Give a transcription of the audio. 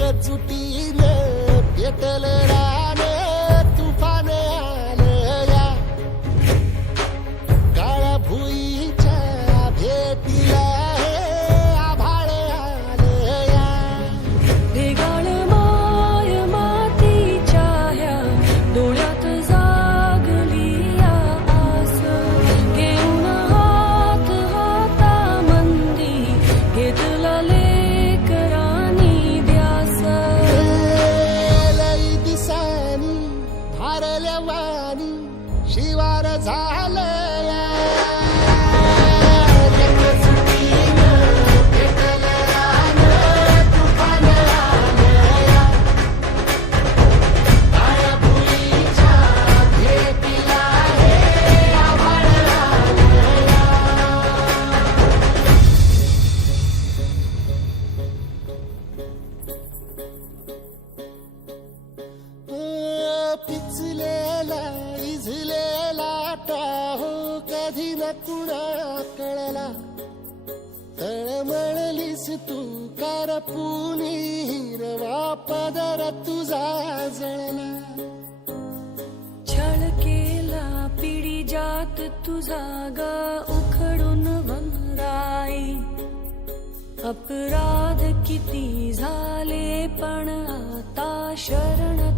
పెట్టుక జుటీలే పెట్టలేరా वाणी शिवार झालं आधी न कुणा कळला तळमळलीस तू करपुनी हिरवा पदर तुझा जळला. छळ केला पिढी जात तुझा ग उखडून वंगाई अपराध किती झाले पण आता शरण